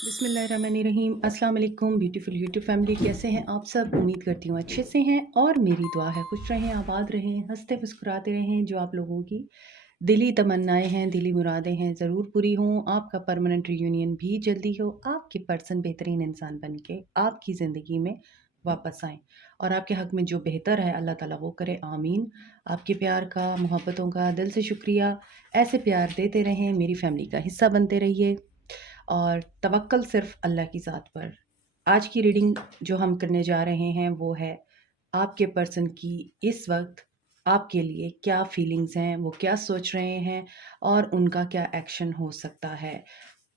बिस्मिल्लाहिर्रहमानिर्रहीम। अस्सलाम वालेकुम ब्यूटीफुल यूट्यूब फैमिली, कैसे हैं आप सब? उम्मीद करती हूँ अच्छे से हैं और मेरी दुआ है खुश रहें, आबाद रहें, हंसते मुस्कुराते रहें। जो आप लोगों की दिली तमन्नाएं हैं, दिली मुरादें हैं, ज़रूर पूरी हों। आपका परमानेंट रियूनियन भी जल्दी हो, आपके पर्सन बेहतरीन इंसान बन के आपकी ज़िंदगी में वापस आएँ और आपके हक़ में जो बेहतर है अल्लाह ताला वो करे, आमीन। आपके प्यार का, मोहब्बतों का दिल से शुक्रिया। ऐसे प्यार देते रहें, मेरी फैमिली का हिस्सा बनते रहिए और तवक्कल सिर्फ़ अल्लाह की ज़ात पर। आज की रीडिंग जो हम करने जा रहे हैं वो है आपके पर्सन की इस वक़्त आपके लिए क्या फीलिंग्स हैं, वो क्या सोच रहे हैं और उनका क्या एक्शन हो सकता है।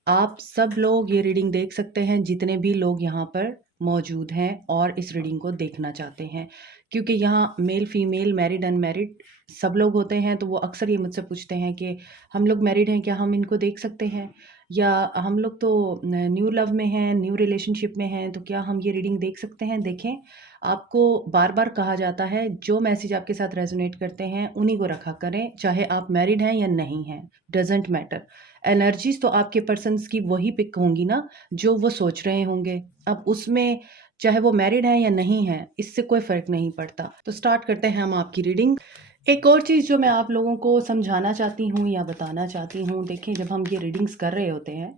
आप सब लोग ये रीडिंग देख सकते हैं, जितने भी लोग यहाँ पर मौजूद हैं और इस रीडिंग को देखना चाहते हैं, क्योंकि यहाँ मेल फीमेल मैरिड अनमैरिड सब लोग होते हैं। तो वो अक्सर ये मुझसे पूछते हैं कि हम लोग मैरिड हैं, क्या हम इनको देख सकते हैं, या हम लोग तो न्यू लव में हैं, न्यू रिलेशनशिप में हैं, तो क्या हम ये रीडिंग देख सकते हैं? देखें, आपको बार बार कहा जाता है जो मैसेज आपके साथ रेजोनेट करते हैं उन्हीं को रखा करें, चाहे आप मैरिड हैं या नहीं हैं, डजेंट मैटर। एनर्जीज तो आपके पर्सन्स की वही पिक होंगी ना जो वो सोच रहे होंगे। अब उसमें चाहे वो मैरिड है या नहीं है, इससे कोई फ़र्क नहीं पड़ता। तो स्टार्ट करते हैं हम आपकी रीडिंग। एक और चीज़ जो मैं आप लोगों को समझाना चाहती हूँ या बताना चाहती हूँ, देखें, जब हम ये रीडिंग्स कर रहे होते हैं,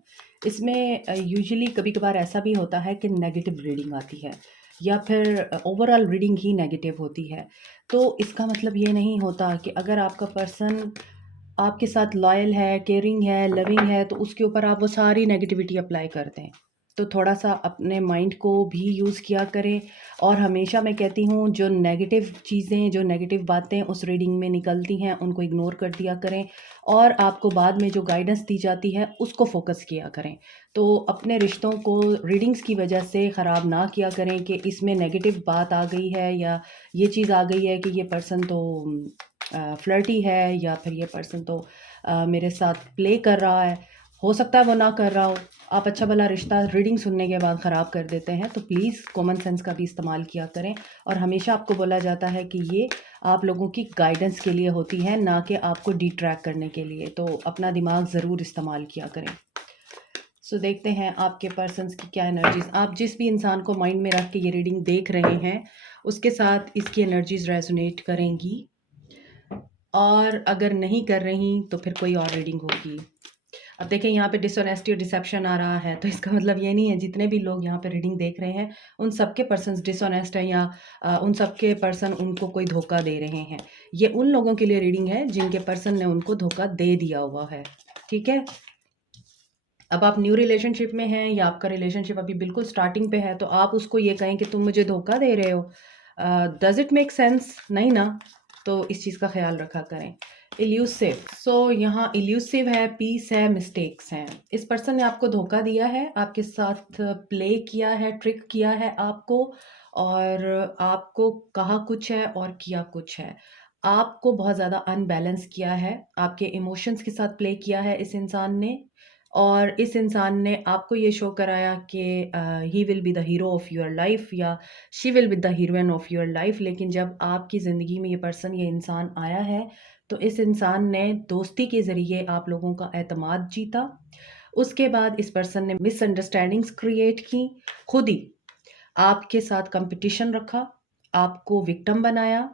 इसमें यूजुअली कभी-कभार ऐसा भी होता है कि नेगेटिव रीडिंग आती है या फिर ओवरऑल रीडिंग ही नेगेटिव होती है। तो इसका मतलब ये नहीं होता कि अगर आपका पर्सन आपके साथ लॉयल है, केयरिंग है, लविंग है, तो उसके ऊपर आप वो सारी नेगेटिविटी अप्लाई कर दें। तो थोड़ा-सा अपने माइंड को भी यूज़ किया करें और हमेशा मैं कहती हूँ जो नेगेटिव चीज़ें, जो नेगेटिव बातें उस रीडिंग में निकलती हैं, उनको इग्नोर कर दिया करें और आपको बाद में जो गाइडेंस दी जाती है, उसको फ़ोकस किया करें। तो अपने रिश्तों को रीडिंग्स की वजह से ख़राब ना किया करें कि इसमें नेगेटिव बात आ गई है या ये चीज़ आ गई है कि ये पर्सन तो फ्लर्टी है या फिर ये पर्सन तो मेरे साथ प्ले कर रहा है। हो सकता है वो ना कर रहा हो, आप अच्छा भला रिश्ता रीडिंग सुनने के बाद ख़राब कर देते हैं। तो प्लीज़ कॉमन सेंस का भी इस्तेमाल किया करें और हमेशा आपको बोला जाता है कि ये आप लोगों की गाइडेंस के लिए होती है, ना कि आपको डिट्रैक्ट करने के लिए। तो अपना दिमाग ज़रूर इस्तेमाल किया करें। सो देखते हैं आपके पर्सन्स की क्या एनर्जीज़, आप जिस भी इंसान को माइंड में रख के ये रीडिंग देख रहे हैं, उसके साथ इसकी एनर्जीज़ रेजोनेट करेंगी और अगर नहीं कर रही तो फिर कोई और रीडिंग होगी। अब देखें, यहाँ पे डिसऑनेस्टी और डिसेप्शन आ रहा है, तो इसका मतलब ये नहीं है जितने भी लोग यहाँ पे रीडिंग देख रहे हैं उन सबके पर्सन्स डिसऑनेस्ट हैं या उन सबके पर्सन उनको कोई धोखा दे रहे हैं। ये उन लोगों के लिए रीडिंग है जिनके पर्सन ने उनको धोखा दे दिया हुआ है। ठीक है, अब आप न्यू रिलेशनशिप में हैं या आपका रिलेशनशिप अभी बिल्कुल स्टार्टिंग पे है, तो आप उसको ये कहें कि तुम मुझे धोखा दे रहे हो, डज इट मेक सेंस? नहीं ना। तो इस चीज़ का ख्याल रखा करें। इल्यूसिव, सो यहाँ इल्यूसिव है, पीस है, मिस्टेक्स हैं। इस पर्सन ने आपको धोखा दिया है, आपके साथ प्ले किया है, ट्रिक किया है आपको, और आपको कहा कुछ है और किया कुछ है। आपको बहुत ज़्यादा अनबैलेंस किया है, आपके इमोशंस के साथ प्ले किया है इस इंसान ने, और इस इंसान ने आपको ये शो कराया कि he will be the hero of your life या she will be the heroine of your life. लेकिन जब आपकी ज़िंदगी में ये पर्सन, ये इंसान आया है, तो इस इंसान ने दोस्ती के ज़रिए आप लोगों का एतमाद जीता। उसके बाद इस पर्सन ने मिसअंडरस्टैंडिंग्स क्रिएट की, खुद ही आपके साथ कंपटीशन रखा, आपको विक्टिम बनाया,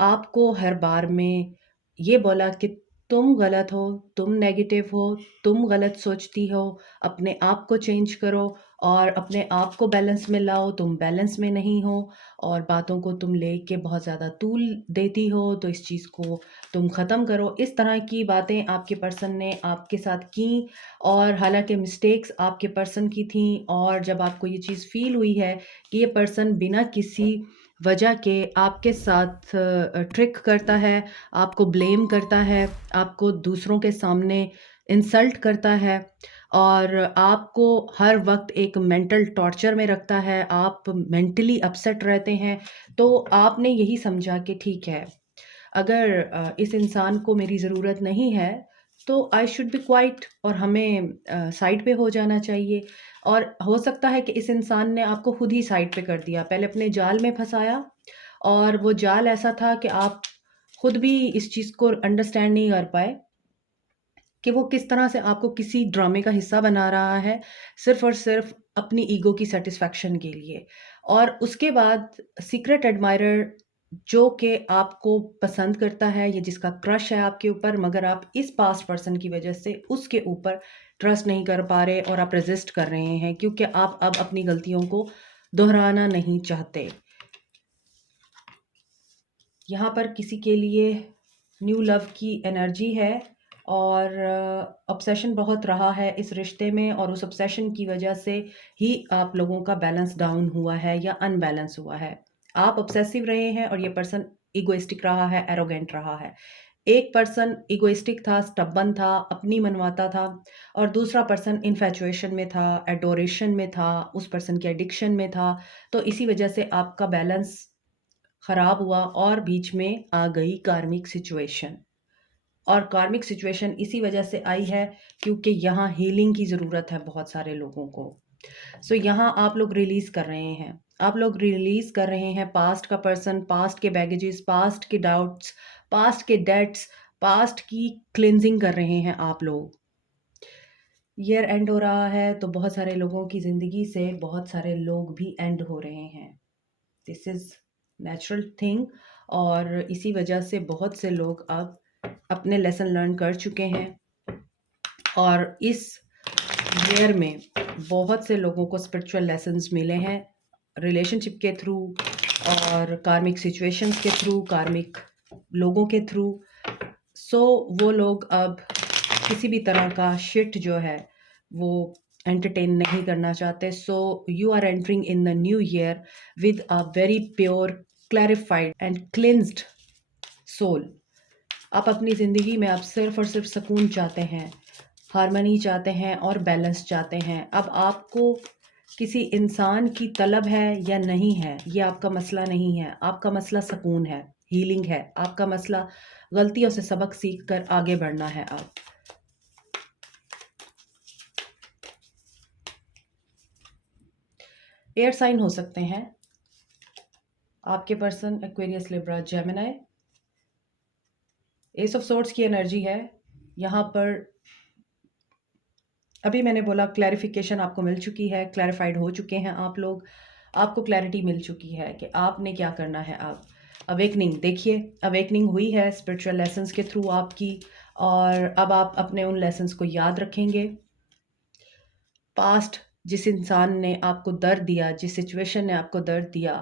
आपको हर बार में ये बोला कि तुम गलत हो, तुम नेगेटिव हो, तुम गलत सोचती हो, अपने आप को चेंज करो और अपने आप को बैलेंस में लाओ, तुम बैलेंस में नहीं हो, और बातों को तुम लेके बहुत ज़्यादा तूल देती हो, तो इस चीज़ को तुम ख़त्म करो। इस तरह की बातें आपके पर्सन ने आपके साथ की, और हालाँकि मिस्टेक्स आपके पर्सन की थी, और जब आपको ये चीज़ फ़ील हुई है कि ये पर्सन बिना किसी वजह के आपके साथ ट्रिक करता है, आपको ब्लेम करता है, आपको दूसरों के सामने इंसल्ट करता है और आपको हर वक़्त एक मेंटल टॉर्चर में रखता है, आप मेंटली अपसेट रहते हैं, तो आपने यही समझा कि ठीक है, अगर इस इंसान को मेरी ज़रूरत नहीं है, तो आई शुड बी क्वाइट और हमें साइड पे हो जाना चाहिए। और हो सकता है कि इस इंसान ने आपको खुद ही साइड पे कर दिया, पहले अपने जाल में फँसाया, और वो जाल ऐसा था कि आप खुद भी इस चीज़ को अंडरस्टैंड नहीं कर पाए। कि वो किस तरह से आपको किसी ड्रामे का हिस्सा बना रहा है, सिर्फ़ और सिर्फ़ अपनी ईगो की सैटिस्फैक्शन के लिए। और उसके बाद सीक्रेट एडमायरर जो कि आपको पसंद करता है या जिसका क्रश है आपके ऊपर, मगर आप इस पास्ट पर्सन की वज़ह से उसके ऊपर ट्रस्ट नहीं कर पा रहे और आप रेज़िस्ट कर रहे हैं क्योंकि आप अब अपनी गलतियों को दोहराना नहीं चाहते। यहाँ पर किसी के लिए न्यू लव की एनर्जी है और ऑब्सेशन बहुत रहा है इस रिश्ते में और उस ऑब्सेशन की वजह से ही आप लोगों का बैलेंस डाउन हुआ है या अनबैलेंस हुआ है। आप ऑब्सेसिव रहे हैं और ये पर्सन इगोइस्टिक रहा है, एरोगेंट रहा है। एक पर्सन इगोइस्टिक था, स्टबर्न था, अपनी मनवाता था और दूसरा पर्सन इन्फैचुएशन में था, एडोरेशन में था, उस पर्सन के एडिक्शन में था। तो इसी वजह से आपका बैलेंस खराब हुआ और बीच में आ गई कार्मिक सिचुएशन। और कार्मिक सिचुएशन इसी वजह से आई है क्योंकि यहाँ हीलिंग की ज़रूरत है बहुत सारे लोगों को। सो यहाँ आप लोग रिलीज़ कर रहे हैं। आप लोग रिलीज़ कर रहे हैं पास्ट का पर्सन, पास्ट के बैगेजेस, पास्ट के डाउट्स, पास्ट के डेट्स, पास्ट की क्लींजिंग कर रहे हैं आप लोग। ईयर एंड हो रहा है तो बहुत सारे लोगों की ज़िंदगी से बहुत सारे लोग भी एंड हो रहे हैं। दिस इज़ नेचुरल थिंग और इसी वजह से बहुत से लोग अब अपने लेसन लर्न कर चुके हैं और इस ईयर में बहुत से लोगों को स्पिरिचुअल लेसन्स मिले हैं रिलेशनशिप के थ्रू और कार्मिक सिचुएशंस के थ्रू, कार्मिक लोगों के थ्रू। सो वो लोग अब किसी भी तरह का शिट जो है वो एंटरटेन नहीं करना चाहते। So you are entering in the new year with a very pure, clarified and cleansed soul. आप अपनी ज़िंदगी में आप सिर्फ और सिर्फ सुकून चाहते हैं, हार्मनी चाहते हैं और बैलेंस चाहते हैं। अब आपको किसी इंसान की तलब है या नहीं है, ये आपका मसला नहीं है। आपका मसला सुकून है, हीलिंग है। आपका मसला गलतियों से सबक सीख कर आगे बढ़ना है। आप एयर साइन हो सकते हैं आपके person, Aquarius, Libra, Gemini. S of swords की एनर्जी है यहाँ पर। अभी मैंने बोला क्लैरिफिकेशन आपको मिल चुकी है, क्लैरिफाइड हो चुके हैं आप लोग। आपको क्लैरिटी मिल चुकी है कि आपने क्या करना है। आप अवेकनिंग देखिए, अवेकनिंग हुई है स्पिरिचुअल लेसन्स के थ्रू आपकी और अब आप अपने उन लेसन्स को याद रखेंगे। पास्ट जिस इंसान ने आपको दर्द दिया, जिस सिचुएशन ने आपको दर्द दिया,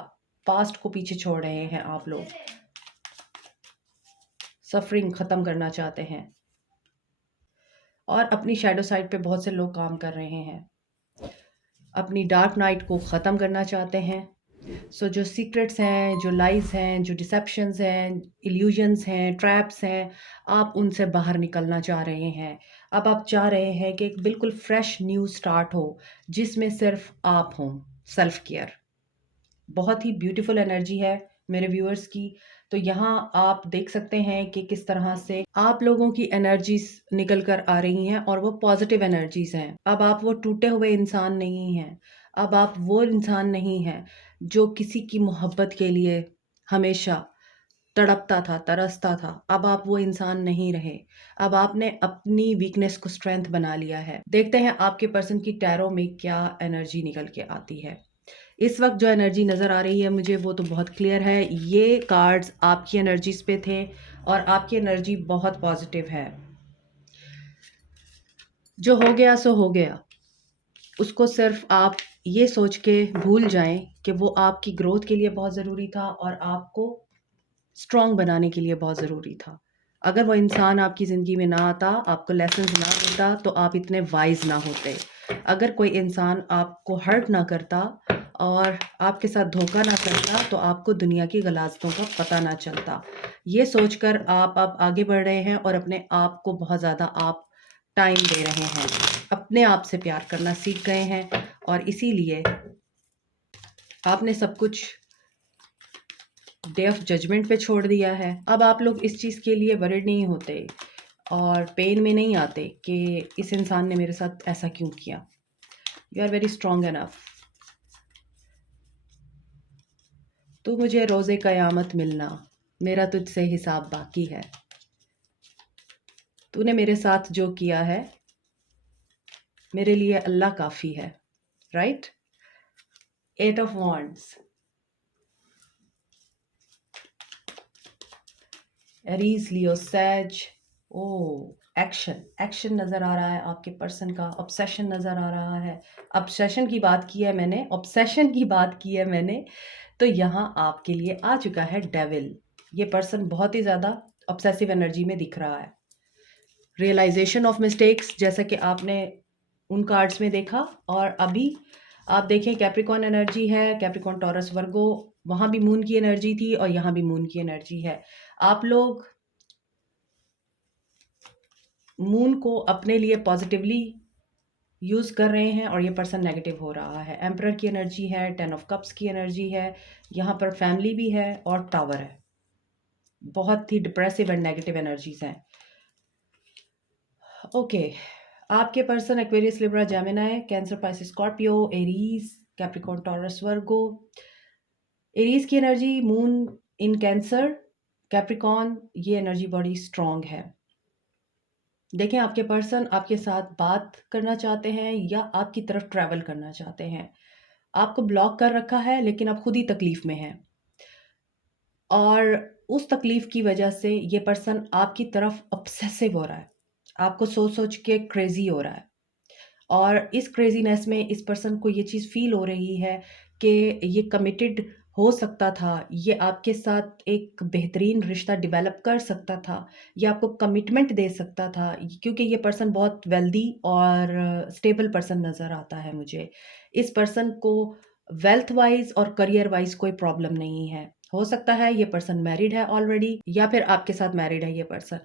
पास्ट को पीछे छोड़ रहे हैं आप लोग। सफरिंग ख़त्म करना चाहते हैं और अपनी शैडो साइड पे बहुत से लोग काम कर रहे हैं। अपनी डार्क नाइट को ख़त्म करना चाहते हैं। सो जो सीक्रेट्स हैं, जो लाइज़ हैं, जो डिसेप्शंस हैं, इल्यूजन्स हैं, ट्रैप्स हैं, आप उनसे बाहर निकलना चाह रहे हैं। अब आप चाह रहे हैं कि एक बिल्कुल फ्रेश न्यू स्टार्ट हो जिसमें सिर्फ आप हों। सेल्फ केयर बहुत ही ब्यूटीफुल एनर्जी है मेरे व्यूअर्स की। तो यहाँ आप देख सकते हैं कि किस तरह से आप लोगों की एनर्जीज निकल कर आ रही हैं और वो पॉजिटिव एनर्जीज हैं। अब आप वो टूटे हुए इंसान नहीं हैं। अब आप वो इंसान नहीं हैं जो किसी की मोहब्बत के लिए हमेशा तड़पता था, तरसता था। अब आप वो इंसान नहीं रहे। अब आपने अपनी वीकनेस को स्ट्रेंथ बना लिया है। देखते हैं आपके पर्सन की टैरो में क्या एनर्जी निकल के आती है। इस वक्त जो एनर्जी नज़र आ रही है मुझे वो तो बहुत क्लियर है। ये कार्ड्स आपकी एनर्जीज पे थे और आपकी एनर्जी बहुत पॉजिटिव है। जो हो गया सो हो गया, उसको सिर्फ आप ये सोच के भूल जाएं कि वो आपकी ग्रोथ के लिए बहुत ज़रूरी था और आपको स्ट्रॉन्ग बनाने के लिए बहुत ज़रूरी था। अगर वो इंसान आपकी ज़िंदगी में ना आता, आपको लेसन्स ना देता, तो आप इतने वाइज ना होते। अगर कोई इंसान आपको हर्ट ना करता और आपके साथ धोखा ना करता तो आपको दुनिया की गलाज़तों का पता ना चलता। ये सोचकर आप अब आगे बढ़ रहे हैं और अपने आप को बहुत ज़्यादा आप टाइम दे रहे हैं। अपने आप से प्यार करना सीख गए हैं और इसीलिए आपने सब कुछ डे ऑफ जजमेंट पे छोड़ दिया है। अब आप लोग इस चीज़ के लिए वरिड नहीं होते और पेन में नहीं आते कि इस इंसान ने मेरे साथ ऐसा क्यों किया। You are very strong enough. तू मुझे रोज़े क़यामत मिलना, मेरा तुझसे हिसाब बाकी है। तूने मेरे साथ जो किया है, मेरे लिए अल्लाह काफ़ी है, right? 8 of wands, Aries, Leo, Sag. Oh, action action नज़र आ रहा है आपके पर्सन का, ऑब्सेशन नज़र आ रहा है। ऑब्सेशन की बात की है मैंने, ऑब्सेशन की बात की है मैंने, तो यहाँ आपके लिए आ चुका है डेविल। ये पर्सन बहुत ही ज़्यादा ऑब्सेसिव एनर्जी में दिख रहा है। रियलाइजेशन ऑफ मिस्टेक्स, जैसा कि आपने उन कार्ड्स में देखा, और अभी आप देखें कैप्रिकॉन एनर्जी है, कैप्रिकॉन, टॉरस, वर्गो, वहाँ भी मून की एनर्जी थी और यहाँ भी मून की एनर्जी है। आप लोग मून को अपने लिए पॉजिटिवली यूज़ कर रहे हैं और ये पर्सन नेगेटिव हो रहा है। एम्परर की एनर्जी है, 10 ऑफ कप्स की एनर्जी है, यहाँ पर फैमिली भी है और टावर है। बहुत ही डिप्रेसिव एंड नेगेटिव एनर्जीज हैं। ओके, आपके person Aquarius, Libra, Gemini, Cancer, Pisces, Scorpio, Aries, Capricorn, Taurus, Virgo. Aries की energy, moon in Cancer, Capricorn, ये एनर्जी बड़ी स्ट्रॉन्ग है। देखें, आपके पर्सन आपके साथ बात करना चाहते हैं या आपकी तरफ ट्रैवल करना चाहते हैं। आपको ब्लॉक कर रखा है लेकिन आप खुद ही तकलीफ में हैं, और उस तकलीफ की वजह से ये पर्सन आपकी तरफ ऑब्सेसिव हो रहा है, आपको सोच सोच के क्रेजी हो रहा है। और इस क्रेजीनेस में इस पर्सन को ये चीज़ फील हो रही है कि ये कमिटेड हो सकता था, ये आपके साथ एक बेहतरीन रिश्ता डेवलप कर सकता था, ये आपको कमिटमेंट दे सकता था, क्योंकि ये पर्सन बहुत वेल्दी और स्टेबल पर्सन नज़र आता है मुझे। इस पर्सन को वेल्थ वाइज और करियर वाइज कोई प्रॉब्लम नहीं है। हो सकता है ये पर्सन मैरिड है ऑलरेडी, या फिर आपके साथ मैरिड है ये पर्सन।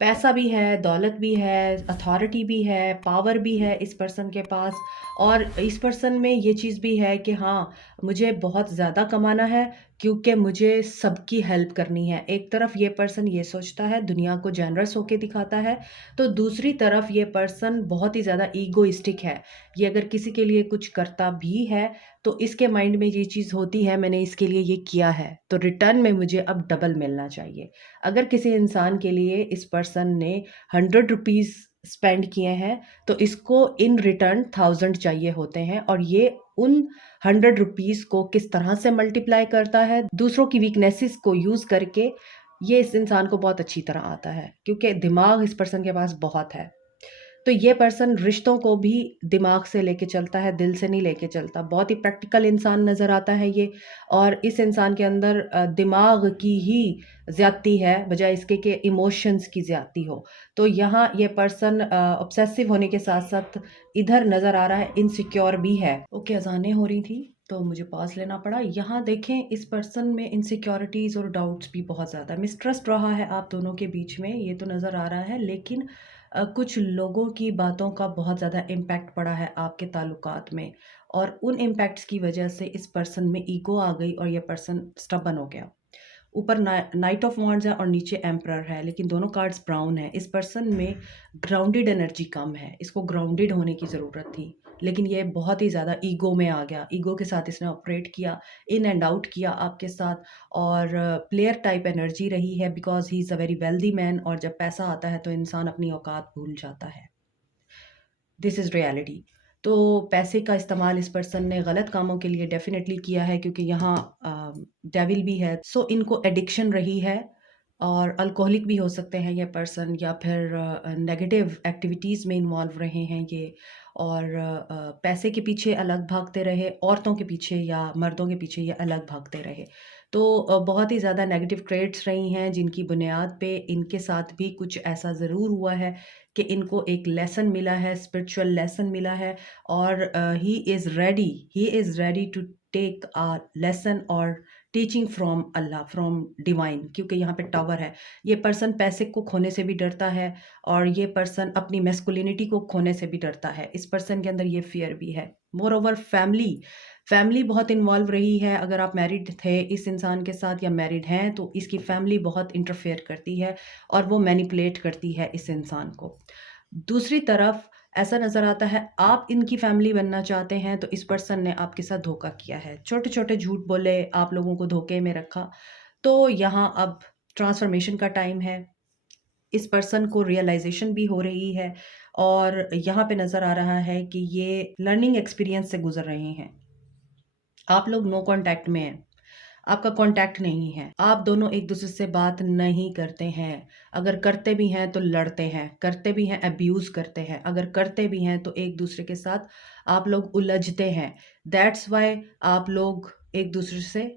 पैसा भी है, दौलत भी है, अथॉरिटी भी है, पावर भी है इस पर्सन के पास। और इस पर्सन में ये चीज़ भी है कि हाँ, मुझे बहुत ज़्यादा कमाना है क्योंकि मुझे सबकी हेल्प करनी है। एक तरफ ये पर्सन ये सोचता है, दुनिया को जेनरस होके दिखाता है, तो दूसरी तरफ ये पर्सन बहुत ही ज़्यादा ईगोइस्टिक है। ये अगर किसी के लिए कुछ करता भी है तो इसके माइंड में ये चीज़ होती है, मैंने इसके लिए ये किया है तो रिटर्न में मुझे अब डबल मिलना चाहिए। अगर किसी इंसान के लिए इस पर्सन ने 100 रुपीज़ स्पेंड किए हैं तो इसको इन रिटर्न 1000 चाहिए होते हैं, और ये उन 100 रुपीज़ को किस तरह से मल्टीप्लाई करता है दूसरों की वीकनेसेस को यूज़ करके, ये इस इंसान को बहुत अच्छी तरह आता है, क्योंकि दिमाग इस पर्सन के पास बहुत है। तो ये पर्सन रिश्तों को भी दिमाग से लेके चलता है, दिल से नहीं लेके चलता। बहुत ही प्रैक्टिकल इंसान नज़र आता है ये, और इस इंसान के अंदर दिमाग की ही ज़्यादती है बजाय इसके कि इमोशंस की ज़्यादती हो। तो यहाँ ये पर्सन ऑब्सेसिव होने के साथ-साथ इधर नज़र आ रहा है इनसिक्योर भी है। ओके, अज़ानें हो रही थी तो मुझे पॉज़ लेना पड़ा। यहाँ देखें, इस पर्सन में इनसिक्योरिटीज़ और डाउट्स भी बहुत ज़्यादा, मिसट्रस्ट रहा है आप दोनों के बीच में, ये तो नज़र आ रहा है। लेकिन कुछ लोगों की बातों का बहुत ज़्यादा इम्पैक्ट पड़ा है आपके ताल्लुकात में, और उन इम्पैक्ट्स की वजह से इस पर्सन में ईगो आ गई और ये पर्सन स्टबन हो गया। ऊपर नाइट ऑफ वॉन्ड्स है और नीचे एम्परर है, लेकिन दोनों कार्ड्स ब्राउन है। इस पर्सन में ग्राउंडेड एनर्जी कम है, इसको ग्राउंडेड होने की ज़रूरत थी, लेकिन ये बहुत ही ज़्यादा ईगो में आ गया। ईगो के साथ इसने ऑपरेट किया, इन एंड आउट किया आपके साथ, और प्लेयर टाइप एनर्जी रही है, because he is a very wealthy man, और जब पैसा आता है तो इंसान अपनी औकात भूल जाता है। This is reality. तो पैसे का इस्तेमाल इस पर्सन ने गलत कामों के लिए डेफ़िनेटली किया है, क्योंकि यहाँ डेविल भी है। सो इनको एडिक्शन रही है, और अल्कोहलिक भी हो सकते हैं ये पर्सन, या फिर नेगेटिव एक्टिविटीज़ में इन्वॉल्व रहे हैं ये, और पैसे के पीछे अलग भागते रहे, औरतों के पीछे या मर्दों के पीछे ये अलग भागते रहे। तो बहुत ही ज़्यादा नेगेटिव ट्रेड्स रही हैं, जिनकी बुनियाद पे इनके साथ भी कुछ ऐसा ज़रूर हुआ है कि इनको एक लेसन मिला है, स्पिरिचुअल लेसन मिला है, और he is ready to take a lesson और teaching from Allah, from divine, क्योंकि यहाँ पे टावर है। ये पर्सन पैसे को खोने से भी डरता है, और ये पर्सन अपनी मैस्कुलिनिटी को खोने से भी डरता है। इस पर्सन के अंदर ये फ़ियर भी है। मोर ओवर फैमिली बहुत इन्वॉल्व रही है। अगर आप मैरिड थे इस इंसान के साथ या मैरिड हैं, तो इसकी फैमिली बहुत इंटरफेयर करती है और वो मैनिपुलेट करती है इस इंसान को। दूसरी तरफ ऐसा नज़र आता है, आप इनकी फैमिली बनना चाहते हैं, तो इस पर्सन ने आपके साथ धोखा किया है, छोटे-छोटे झूठ बोले, आप लोगों को धोखे में रखा। तो यहाँ अब ट्रांसफ़ॉर्मेशन का टाइम है। इस पर्सन को रियलाइजेशन भी हो रही है और यहाँ पे नज़र आ रहा है कि ये लर्निंग एक्सपीरियंस से गुजर रहे हैं। आप लोग नो कांटेक्ट में हैं, आपका कांटेक्ट नहीं है, आप दोनों एक दूसरे से बात नहीं करते हैं। अगर करते भी हैं तो लड़ते हैं, करते भी हैं अब्यूज़ करते हैं, अगर करते भी हैं तो एक दूसरे के साथ आप लोग उलझते हैं। दैट्स वाई आप लोग एक दूसरे से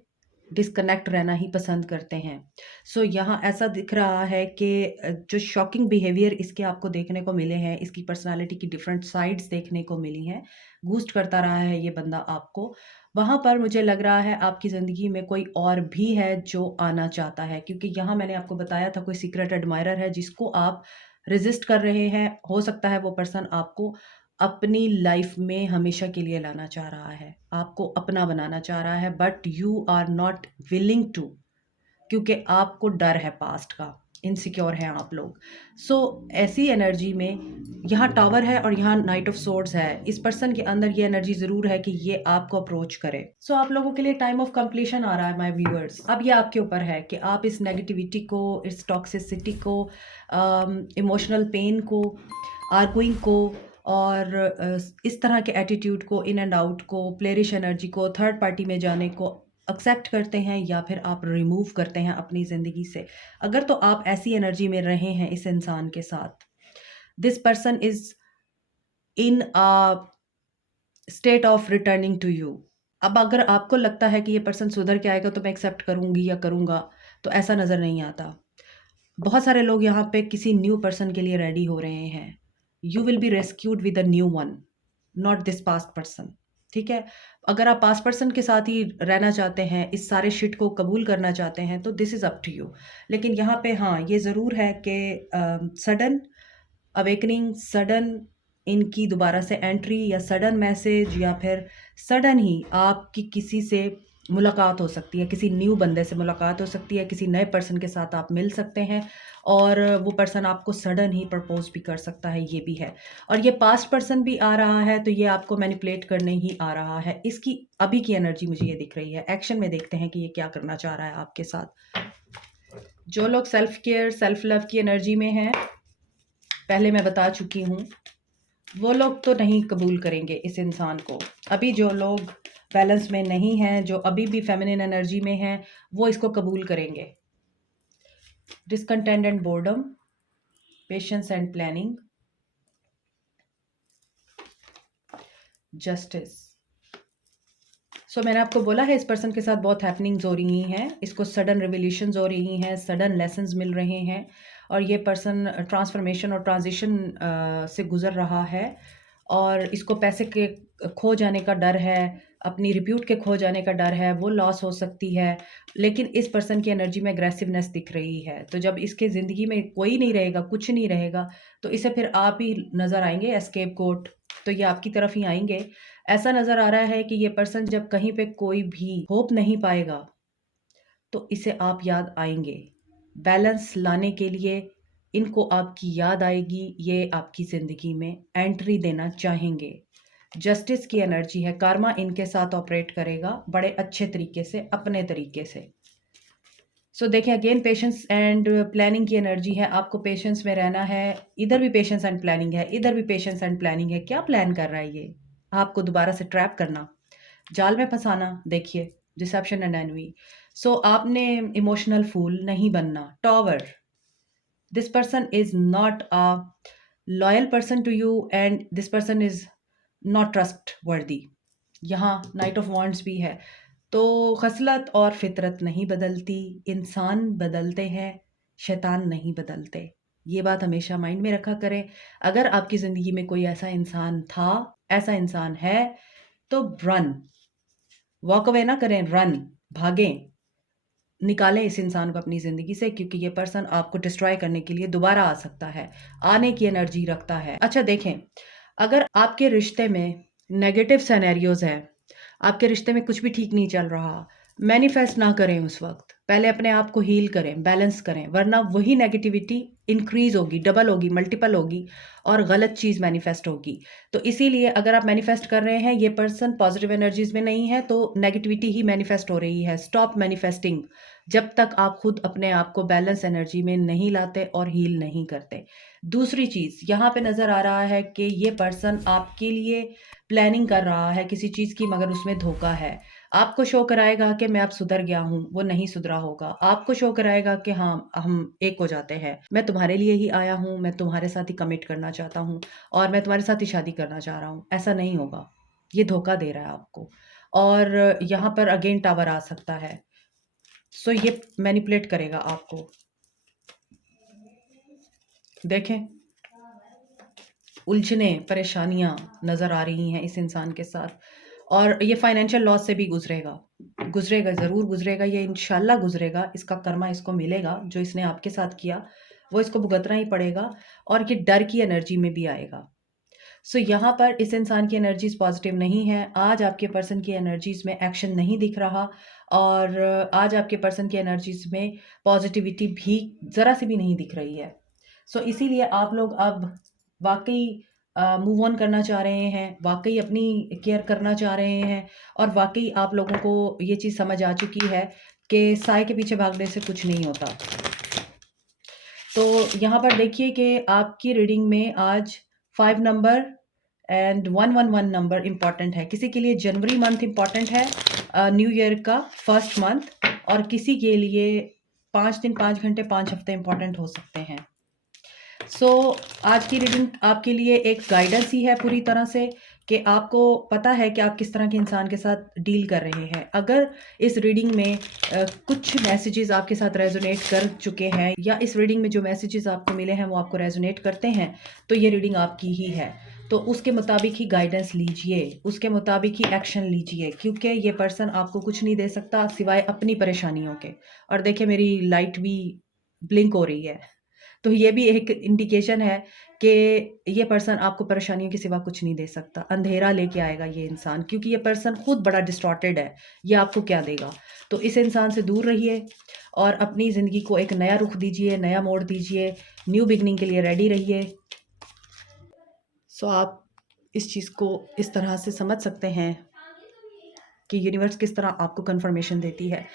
डिस्कनेक्ट रहना ही पसंद करते हैं। सो यहाँ ऐसा दिख रहा है कि जो शॉकिंग बिहेवियर इसके आपको देखने को मिले हैं, इसकी पर्सनालिटी की डिफरेंट साइड्स देखने को मिली हैं, बूस्ट करता रहा है ये बंदा आपको। वहाँ पर मुझे लग रहा है आपकी ज़िंदगी में कोई और भी है जो आना चाहता है, क्योंकि यहाँ मैंने आपको बताया था कोई सीक्रेट एडमायरर है जिसको आप रेजिस्ट कर रहे हैं। हो सकता है वो पर्सन आपको अपनी लाइफ में हमेशा के लिए लाना चाह रहा है, आपको अपना बनाना चाह रहा है, but you are not willing to, क्योंकि आपको डर है पास्ट का, इनसिक्योर हैं आप लोग। सो ऐसी एनर्जी में यहाँ टावर है और यहाँ नाइट ऑफ सोर्ड्स है। इस पर्सन के अंदर ये एनर्जी ज़रूर है कि ये आपको अप्रोच करे। सो आप लोगों के लिए टाइम ऑफ कंप्लीशन आ रहा है माय व्यूअर्स। अब ये आपके ऊपर है कि आप इस नेगेटिविटी को, इस टॉक्सिसिटी को, इमोशनल पेन को, आर्गुइंग को और इस तरह के एटीट्यूड को, इन एंड आउट को, प्लेरिश एनर्जी को, थर्ड पार्टी में जाने को एक्सेप्ट करते हैं या फिर आप रिमूव करते हैं अपनी ज़िंदगी से। अगर तो आप ऐसी एनर्जी में रहे हैं इस इंसान के साथ, this person is in a state of returning to you. अब अगर आपको लगता है कि ये पर्सन सुधर के आएगा तो मैं एक्सेप्ट करूंगी या करूंगा, तो ऐसा नज़र नहीं आता। बहुत सारे लोग यहाँ पे किसी न्यू पर्सन के लिए रेडी हो रहे हैं। You will be rescued with a new one, not this past person. ठीक है, अगर आप पास्ट पर्सन के साथ ही रहना चाहते हैं, इस सारे शिट को कबूल करना चाहते हैं, तो this is up to you. लेकिन यहाँ पे हाँ, ये ज़रूर है कि सडन अवेकनिंग, सडन इनकी दोबारा से एंट्री या सडन मैसेज या फिर सडन ही आपकी किसी से मुलाकात हो सकती है, किसी न्यू बंदे से मुलाकात हो सकती है, किसी नए पर्सन के साथ आप मिल सकते हैं और वो पर्सन आपको सडन ही प्रपोज भी कर सकता है, ये भी है। और ये पास्ट पर्सन भी आ रहा है तो ये आपको मैनिपुलेट करने ही आ रहा है। इसकी अभी की एनर्जी मुझे ये दिख रही है। एक्शन में देखते हैं कि ये क्या करना चाह रहा है आपके साथ। जो लोग सेल्फ केयर, सेल्फ लव की एनर्जी में हैं, पहले मैं बता चुकी हूँ, वो लोग तो नहीं कबूल करेंगे इस इंसान को। अभी जो लोग बैलेंस में नहीं हैं, जो अभी भी फेमिनिन एनर्जी में हैं, वो इसको कबूल करेंगे। Discontent and boredom, patience and planning, justice. So मैंने आपको बोला है इस पर्सन के साथ बहुत हैपनिंग्स हो रही हैं, इसको सडन रिवोल्यूशंस हो रही हैं, सडन लेसन्स मिल रहे हैं और ये पर्सन ट्रांसफॉर्मेशन और ट्रांजिशन से गुजर रहा है और इसको पैसे के खो जाने का डर है, अपनी रिप्यूट के खो जाने का डर है, वो लॉस हो सकती है। लेकिन इस पर्सन की एनर्जी में अग्रेसिवनेस दिख रही है, तो जब इसके ज़िंदगी में कोई नहीं रहेगा, कुछ नहीं रहेगा, तो इसे फिर आप ही नज़र आएंगे एस्केप कोट, तो ये आपकी तरफ ही आएंगे। ऐसा नज़र आ रहा है कि ये पर्सन जब कहीं पे कोई भी होप नहीं पाएगा तो इसे आप याद आएंगे। बैलेंस लाने के लिए इनको आपकी याद आएगी, ये आपकी ज़िंदगी में एंट्री देना चाहेंगे। जस्टिस की एनर्जी है, कार्मा इनके साथ ऑपरेट करेगा बड़े अच्छे तरीके से, अपने तरीके से। सो देखें अगेन पेशेंस एंड प्लानिंग की एनर्जी है। आपको पेशेंस में रहना है, इधर भी पेशेंस एंड प्लानिंग है, इधर भी पेशेंस एंड प्लानिंग है। क्या प्लान कर रहा है ये? आपको दोबारा से ट्रैप करना, जाल में फंसाना। देखिए डिसेप्शन एंड एनवी। सो आपने इमोशनल फूल नहीं बनना। Tower, this person is not a loyal person to you and this person is not trustworthy. यहाँ नाइट ऑफ वॉन्ड्स भी है। तो खसलत और फितरत नहीं बदलती, इंसान बदलते हैं, शैतान नहीं बदलते। ये बात हमेशा माइंड में रखा करें। अगर आपकी ज़िंदगी में कोई ऐसा इंसान था, ऐसा इंसान है, तो रन, वॉक अवे ना करें, रन, भागें, निकालें इस इंसान को अपनी ज़िंदगी से, क्योंकि ये पर्सन आपको डिस्ट्रॉय करने के लिए दोबारा आ सकता है, आने की एनर्जी रखता है। अच्छा देखें, अगर आपके रिश्ते में नेगेटिव सिनेरियोज है, आपके रिश्ते में कुछ भी ठीक नहीं चल रहा, मैनिफेस्ट ना करें उस वक्त। पहले अपने आप को हील करें, बैलेंस करें, वरना वही नेगेटिविटी इंक्रीज़ होगी, डबल होगी, मल्टीपल होगी और गलत चीज़ मैनिफेस्ट होगी। तो इसीलिए अगर आप मैनिफेस्ट कर रहे हैं, ये पर्सन पॉजिटिव एनर्जीज़ में नहीं है, तो नेगेटिविटी ही मैनिफेस्ट हो रही है। स्टॉप मैनिफेस्टिंग जब तक आप खुद अपने आप को बैलेंस एनर्जी में नहीं लाते और हील नहीं करते। दूसरी चीज़ यहाँ पे नज़र आ रहा है कि ये पर्सन आपके लिए प्लानिंग कर रहा है किसी चीज़ की, मगर उसमें धोखा है। आपको शो कराएगा कि मैं अब सुधर गया हूँ, वो नहीं सुधरा होगा। आपको शो कराएगा कि हाँ, हम एक हो जाते हैं, मैं तुम्हारे लिए ही आया हूँ, मैं तुम्हारे साथ ही कमिट करना चाहता हूँ और मैं तुम्हारे साथ ही शादी करना चाह रहा हूँ। ऐसा नहीं होगा, ये धोखा दे रहा है आपको। और यहाँ पर अगेन टावर आ सकता है, सो ये मैनिपुलेट करेगा आपको। देखें, उलझने, परेशानियाँ नज़र आ रही हैं इस इंसान के साथ और ये फाइनेंशियल लॉस से भी गुज़रेगा। गुज़रेगा, ज़रूर गुज़रेगा, ये इंशाल्लाह गुज़रेगा। इसका कर्मा इसको मिलेगा, जो इसने आपके साथ किया, वो इसको भुगतना ही पड़ेगा और ये डर की एनर्जी में भी आएगा। सो यहाँ पर इस इंसान की एनर्जीज़ पॉज़िटिव नहीं है। आज आपके पर्सन की एनर्जीज़ में एक्शन नहीं दिख रहा और आज आपके पर्सन की एनर्जीज़ में पॉज़िटिविटी भी ज़रा सी भी नहीं दिख रही है। सो इसीलिए आप लोग अब वाक़ई मूव ऑन करना चाह रहे हैं, वाक़ई अपनी केयर करना चाह रहे हैं और वाक़ई आप लोगों को ये चीज़ समझ आ चुकी है कि साए के पीछे भागने से कुछ नहीं होता। तो यहाँ पर देखिए कि आपकी रीडिंग में आज 5 नंबर एंड 111 नंबर इम्पॉर्टेंट है। किसी के लिए जनवरी मंथ इम्पॉर्टेंट है, न्यू ईयर का फर्स्ट मंथ, और किसी के लिए 5 दिन, 5 घंटे, 5 हफ्ते इम्पॉर्टेंट हो सकते हैं। आज की रीडिंग आपके लिए एक गाइडेंस ही है पूरी तरह से कि आपको पता है कि आप किस तरह के इंसान के साथ डील कर रहे हैं। अगर इस रीडिंग में कुछ मैसेजेस आपके साथ रेजोनेट कर चुके हैं या इस रीडिंग में जो मैसेजेस आपको मिले हैं वो आपको रेजोनेट करते हैं, तो ये रीडिंग आपकी ही है। तो उसके मुताबिक ही गाइडेंस लीजिए, उसके मुताबिक ही एक्शन लीजिए, क्योंकि ये पर्सन आपको कुछ नहीं दे सकता सिवाय अपनी परेशानियों के। और देखिए, मेरी लाइट भी ब्लिंक हो रही है, तो ये भी एक इंडिकेशन है कि ये पर्सन आपको परेशानियों के सिवा कुछ नहीं दे सकता। अंधेरा लेके आएगा ये इंसान, क्योंकि ये पर्सन खुद बड़ा डिस्टॉर्टेड है। ये आपको क्या देगा? तो इस इंसान से दूर रहिए और अपनी ज़िंदगी को एक नया रुख दीजिए, नया मोड़ दीजिए, न्यू बिगनिंग के लिए रेडी रहिए। आप इस चीज़ को इस तरह से समझ सकते हैं कि यूनिवर्स किस तरह आपको कंफर्मेशन देती है।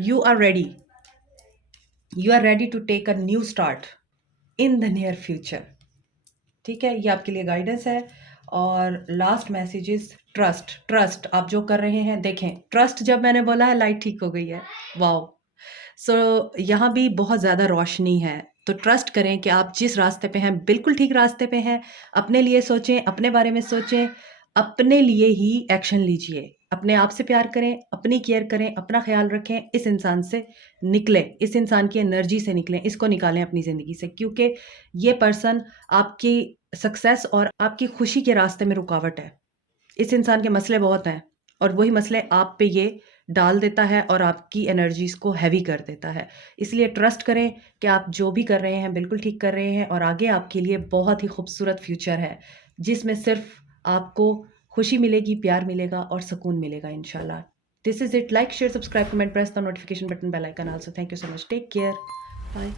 You are ready, you are ready to take a new start in the near future. ठीक है, ये आपके लिए गाइडेंस है। और last message is trust. Trust आप जो कर रहे हैं, देखें, ट्रस्ट जब मैंने बोला है, लाइट ठीक हो गई है। वाओ! यहाँ भी बहुत ज़्यादा रोशनी है। तो ट्रस्ट करें कि आप जिस रास्ते पे हैं, बिल्कुल ठीक रास्ते पे हैं। अपने लिए सोचें, अपने बारे में सोचें, अपने लिए ही एक्शन लीजिए। अपने आप से प्यार करें, अपनी केयर करें, अपना ख़्याल रखें। इस इंसान से निकलें, इस इंसान की एनर्जी से निकलें, इसको निकालें अपनी ज़िंदगी से, क्योंकि ये पर्सन आपकी सक्सेस और आपकी खुशी के रास्ते में रुकावट है। इस इंसान के मसले बहुत हैं और वही मसले आप पे ये डाल देता है और आपकी एनर्जीज़ को हैवी कर देता है। इसलिए ट्रस्ट करें कि आप जो भी कर रहे हैं बिल्कुल ठीक कर रहे हैं और आगे आपके लिए बहुत ही खूबसूरत फ्यूचर है, जिसमें सिर्फ़ आपको खुशी मिलेगी, प्यार मिलेगा और सुकून मिलेगा इंशाल्लाह। This is it. Like, share, subscribe, comment, press the notification button, bell icon also. Thank you so much. Take care. Bye.